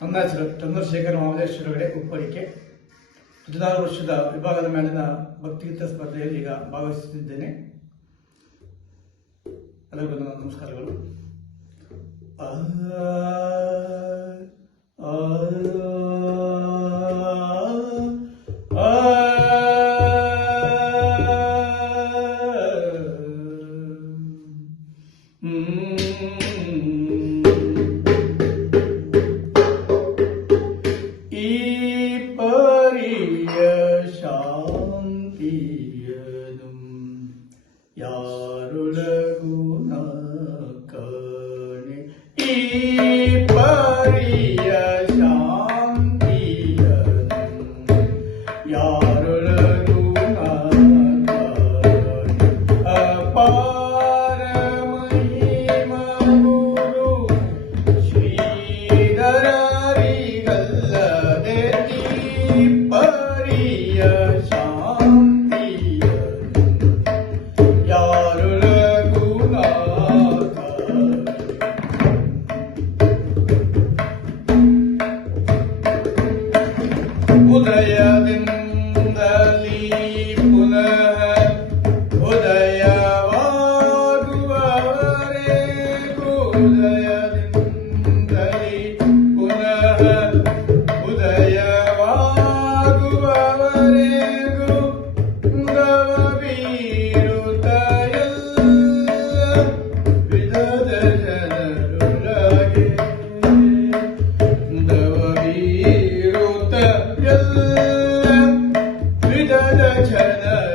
ಅಂದಾಜು ಚಂದ್ರಶೇಖರ್ ಮಹದೇಶ್ವರ ಹೆಗಡೆ ಹದಿನಾರು ವರ್ಷದ ವಿಭಾಗದ ಮೇಲಿನ ಭಕ್ತಿಗೀತ ಸ್ಪರ್ಧೆಯಲ್ಲಿ ಈಗ ಭಾಗವಹಿಸುತ್ತಿದ್ದೇನೆ. ಎಲ್ಲರಿಗೂ ನಮಸ್ಕಾರಗಳು. ನಮಸ್ಕಾರಗಳು Lego. people. وجهنا